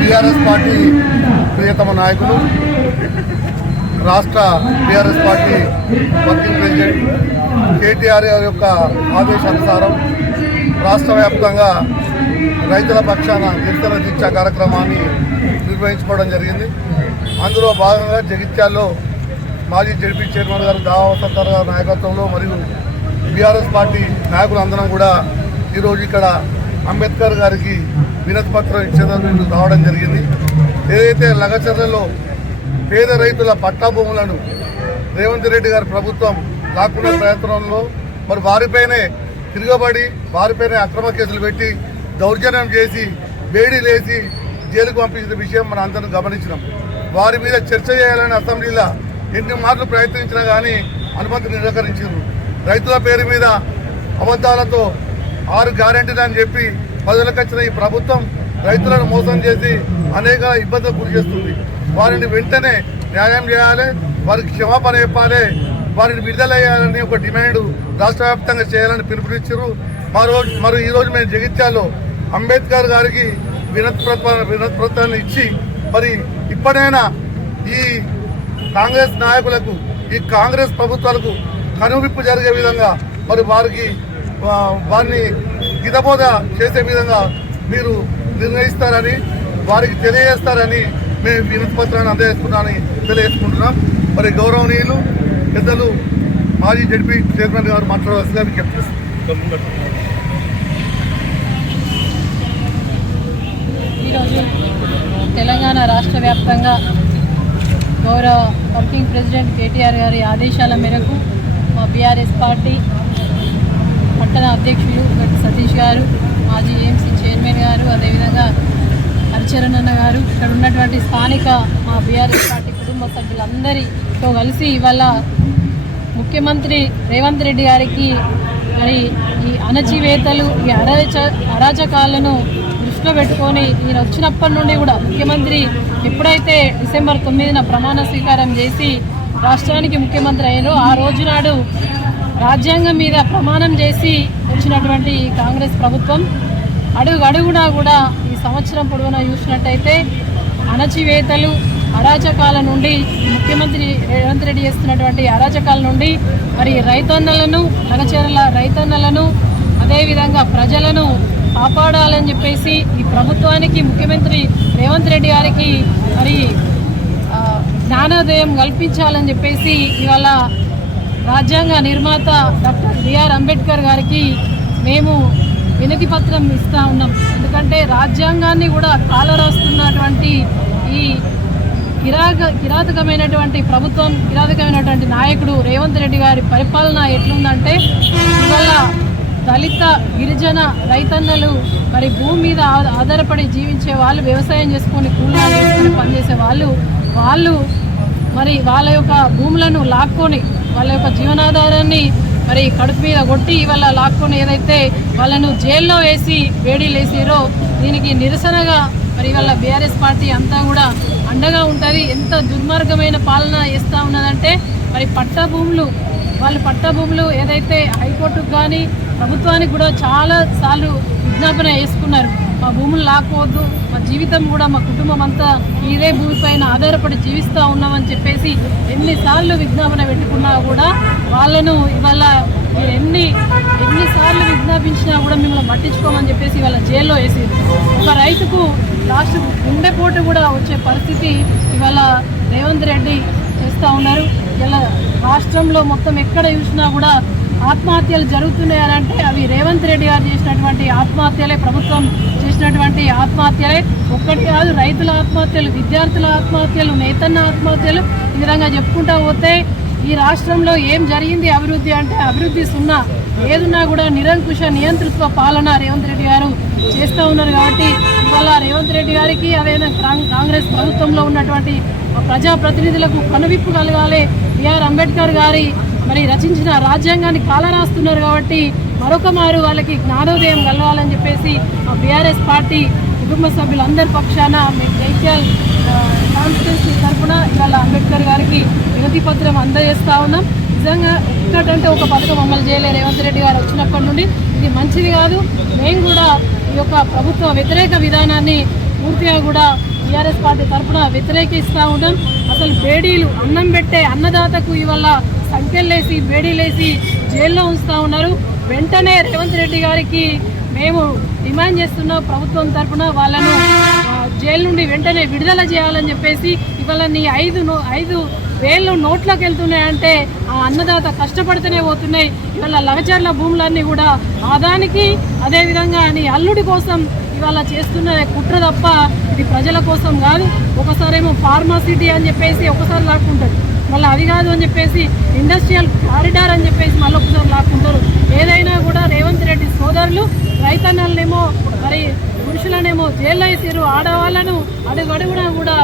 TRS party ప్రియతమ నాయకులు రాష్ట్ర TRS party working president KTR గారి యొక్క ఆదేశానుసారం రాష్ట్ర వ్యాప్తంగా రైతుల పక్షాన నిరసన దీక్ష కార్యక్రమాన్ని నిర్వహించుకోవడం జరిగింది. అందులో భాగంగా జగిత్యాల్లో మాజీ జడ్పీ చైర్మన్ గారు దావా వసంతరావు గారి నాయకత్వంలో మరియు బీఆర్ఎస్ పార్టీ నాయకులందరం కూడా ఈరోజు ఇక్కడ అంబేద్కర్ గారికి వినతి పత్రం ఇచ్చేందుకు రావడం జరిగింది. ఏదైతే లగచర్లలో పేద రైతుల పట్టా భూములను రేవంత్ రెడ్డి గారి ప్రభుత్వం లాక్కునే ప్రయత్నంలో మరి వారిపైనే తిరగబడి వారిపైనే అక్రమ కేసులు పెట్టి దౌర్జన్యం చేసి వేడిలేసి జైలుకు పంపించిన విషయం మనం అందరం గమనించినాం. వారి మీద చర్చ చేయాలని అసెంబ్లీలో ఎన్ని మార్లు ప్రయత్నించినా కానీ అనుమతి నిరాకరించారు. రైతుల పేరు మీద అబద్ధాలతో 6 గ్యారెంటీలు అని చెప్పి ప్రజలకు వచ్చిన ఈ ప్రభుత్వం రైతులను మోసం చేసి అనేక ఇబ్బందులు గురి చేస్తుంది. వారిని వెంటనే న్యాయం చేయాలి, వారికి క్షమాపణ చెప్పాలి, వారిని విడుదల చేయాలని ఒక డిమాండ్ రాష్ట్ర వ్యాప్తంగా చేయాలని పిలుపునిచ్చారు. మరి ఈరోజు మేము జగిత్యాల్లో అంబేద్కర్ గారికి వినతి పత్రాన్ని ఇచ్చి మరి ఇప్పటికైనా ఈ కాంగ్రెస్ నాయకులకు ఈ కాంగ్రెస్ ప్రభుత్వాలకు కనువిప్పు జరిగే విధంగా మరి వారిని హితబోధ చేసే విధంగా మీరు నిర్ణయిస్తారని వారికి తెలియజేస్తారని మేము వినతి పత్రాన్ని అందజేస్తున్నామని తెలియజేసుకుంటున్నాం. మరి గౌరవనీయులు పెద్దలు మాజీ జడ్పీ చైర్మన్ గారు మాట్లాడవలసిందిగా విజ్ఞప్తి చేస్తున్నారు. ఈరోజు తెలంగాణ రాష్ట్ర వ్యాప్తంగా గౌరవ వర్కింగ్ ప్రెసిడెంట్ కేటీఆర్ గారి ఆదేశాల మేరకు మా బీఆర్ఎస్ పార్టీ పట్టణ అధ్యక్షులు గట్టి సతీష్ గారు, మాజీ ఏఎంసీ చైర్మన్ గారు, అదేవిధంగా హరిచరణ్ అన్న గారు, ఇక్కడ ఉన్నటువంటి స్థానిక మా బీఆర్ఎస్ పార్టీ కుటుంబ సభ్యులందరితో కలిసి ఇవాళ ముఖ్యమంత్రి రేవంత్ రెడ్డి గారికి మరి ఈ అణచివేతలు ఈ అరాచకాలను దృష్టిలో పెట్టుకొని ఈయన వచ్చినప్పటి నుండి కూడా ముఖ్యమంత్రి ఎప్పుడైతే డిసెంబర్ 9న ప్రమాణ స్వీకారం చేసి రాష్ట్రానికి ముఖ్యమంత్రి అయ్యారో ఆ రోజు నాడు రాజ్యాంగం మీద ప్రమాణం చేసి వచ్చినటువంటి కాంగ్రెస్ ప్రభుత్వం అడుగునా కూడా ఈ సంవత్సరం పొడవునా చూసినట్టయితే అణచివేతలు అరాచకాల నుండి ముఖ్యమంత్రి రేవంత్ రెడ్డి చేస్తున్నటువంటి అరాచకాల నుండి మరి రైతన్నలను లగచర్ల రైతన్నలను అదేవిధంగా ప్రజలను కాపాడాలని చెప్పేసి ఈ ప్రభుత్వానికి ముఖ్యమంత్రి రేవంత్ రెడ్డి గారికి మరి జ్ఞానోదయం కల్పించాలని చెప్పేసి ఇవాళ రాజ్యాంగ నిర్మాత డాక్టర్ బిఆర్ అంబేద్కర్ గారికి మేము వినతి పత్రం ఇస్తూ ఉన్నాం. ఎందుకంటే రాజ్యాంగాన్ని కూడా కాలరాస్తున్నటువంటి ఈ కిరాతకమైనటువంటి ప్రభుత్వం, కిరాతకమైనటువంటి నాయకుడు రేవంత్ రెడ్డి గారి పరిపాలన ఎట్లుందంటే ఇవాళ దళిత గిరిజన రైతన్నలు మరి భూమి మీద ఆధారపడి జీవించే వాళ్ళు, వ్యవసాయం చేసుకొని కూలీలు చేసుకొని పనిచేసే వాళ్ళు మరి వాళ్ళ యొక్క భూములను లాక్కొని వాళ్ళ యొక్క జీవనాధారాన్ని మరి కడుపు మీద కొట్టి ఇవాళ లాక్కొని ఏదైతే వాళ్ళను జైల్లో వేసి వేడిలేసారో దీనికి నిరసనగా మరి ఇవాళ బీఆర్ఎస్ పార్టీ అంతా కూడా అండగా ఉంటుంది. ఎంత దుర్మార్గమైన పాలన చేస్తూ ఉన్నదంటే మరి పట్టా భూములు ఏదైతే హైకోర్టుకు కానీ ప్రభుత్వానికి కూడా చాలా సార్లు విజ్ఞాపన చేసుకున్నారు. మా భూములు లాక్కోవద్దు, మా జీవితం కూడా మా కుటుంబం అంతా ఇదే భూమిపైన ఆధారపడి జీవిస్తూ ఉన్నామని చెప్పేసి ఎన్నిసార్లు విజ్ఞాపన పెట్టుకున్నా కూడా వాళ్ళను ఇవాళ మీరు ఎన్నిసార్లు విజ్ఞాపించినా కూడా మిమ్మల్ని పట్టించుకోమని చెప్పేసి ఇవాళ జైల్లో వేసేది. ఒక రైతుకు లాస్ట్ గుండెపోటు కూడా వచ్చే పరిస్థితి ఇవాళ రేవంత్ రెడ్డి చేస్తూ ఉన్నారు. ఇలా రాష్ట్రంలో మొత్తం ఎక్కడ చూసినా కూడా ఆత్మహత్యలు జరుగుతున్నాయి అని అంటే అవి రేవంత్ రెడ్డి గారు చేసినటువంటి ఆత్మహత్యలే, ప్రభుత్వం చేసినటువంటి ఆత్మహత్యలే. ఒక్కటి కాదు, రైతుల ఆత్మహత్యలు, విద్యార్థుల ఆత్మహత్యలు, నేతన్న ఆత్మహత్యలు, ఈ విధంగా చెప్పుకుంటా పోతే ఈ రాష్ట్రంలో ఏం జరిగింది అభివృద్ధి అంటే అభివృద్ధి సున్నా. ఏదున్నా కూడా నిరంకుశ నియంతృత్వ పాలన రేవంత్ రెడ్డి గారు చేస్తూ ఉన్నారు. కాబట్టి ఇవాళ రేవంత్ రెడ్డి గారికి అదేనా కాంగ్రెస్ ప్రభుత్వంలో ఉన్నటువంటి ప్రజాప్రతినిధులకు కనువిప్పు కలగాలి. బిఆర్ అంబేద్కర్ గారి మరి రచించిన రాజ్యాంగాన్ని కాలరాస్తున్నారు. కాబట్టి మరొక మారు వాళ్ళకి జ్ఞానోదయం కలగాలని చెప్పేసి మా బీఆర్ఎస్ పార్టీ కుటుంబ సభ్యులందరి పక్షాన మేము జైత్యాల్ కాన్స్టిట్యూన్సీ తరఫున ఇవాళ అంబేద్కర్ గారికి వినతి పత్రం అందజేస్తూ ఉన్నాం. నిజంగా ఒక్కటంటే ఒక పథకం అమలు చేయలే రేవంత్ రెడ్డి గారు వచ్చినప్పటి నుండి. ఇది మంచిది కాదు. మేము కూడా ఈ యొక్క ప్రభుత్వ వ్యతిరేక విధానాన్ని పూర్తిగా కూడా టీఆర్ఎస్ పార్టీ తరఫున వ్యతిరేకిస్తూ ఉన్నాం. అసలు బేడీలు అన్నం పెట్టే అన్నదాతకు ఇవాళ సంఖ్యలేసి బేడీలేసి జైల్లో ఉంచుతూ ఉన్నారు. వెంటనే రేవంత్ రెడ్డి గారికి మేము డిమాండ్ చేస్తున్నాం ప్రభుత్వం తరఫున వాళ్ళను జైలు నుండి వెంటనే విడుదల చేయాలని చెప్పేసి. ఇవాళ నీ 5,000 నోట్లోకి వెళ్తున్నాయంటే ఆ అన్నదాత కష్టపడితేనే పోతున్నాయి. ఇవాళ లగచర్ల భూములన్నీ కూడా ఆదానికి, అదేవిధంగా నీ అల్లుడి కోసం ఇవాళ చేస్తున్న కుట్ర తప్ప ఇది ప్రజల కోసం కాదు. ఒకసారేమో ఫార్మాసిటీ అని చెప్పేసి ఒకసారి లాక్కుంటారు, మళ్ళీ అది కాదు అని చెప్పేసి ఇండస్ట్రియల్ కారిడార్ అని చెప్పేసి మళ్ళీ ఒకసారి లాక్కుంటారు. ఏదైనా కూడా రేవంత్ రెడ్డి సోదరులు రైతన్నలనేమో మరి పురుషులనేమో జైల్లో వేసారు, ఆడవాళ్ళను అడుగడుగునా కూడా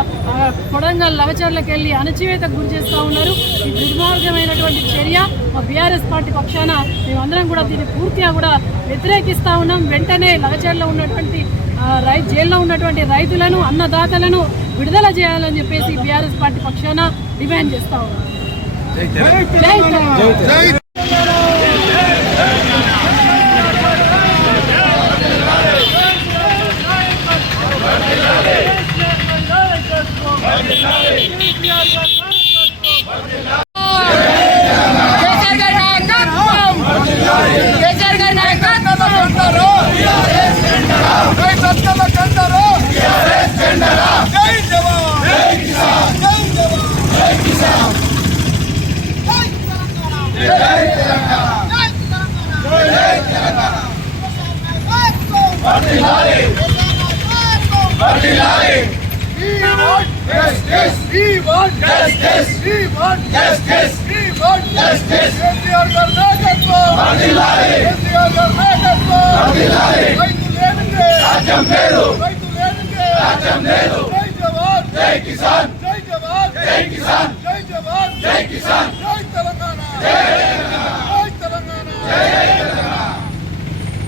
కొడంగల్ లవచర్లకు వెళ్ళి అణచివేతకు గురి చేస్తూ ఉన్నారు. ఈ దుర్మార్గమైనటువంటి చర్య మా బీఆర్ఎస్ పార్టీ పక్షాన మేమందరం కూడా దీన్ని పూర్తిగా కూడా వ్యతిరేకిస్తూ ఉన్నాం. వెంటనే లవచర్లో ఉన్నటువంటి జైల్లో ఉన్నటువంటి రైతులను, అన్నదాతలను విడుదల చేయాలని చెప్పేసి బీఆర్ఎస్ పార్టీ పక్షాన డిమాండ్ చేస్తూ ఉన్నాం.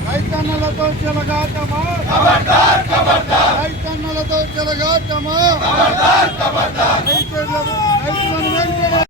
రైతన్నలతో చెలగాటమా, రైతన్నలతో చెలగాటమా, రైతుల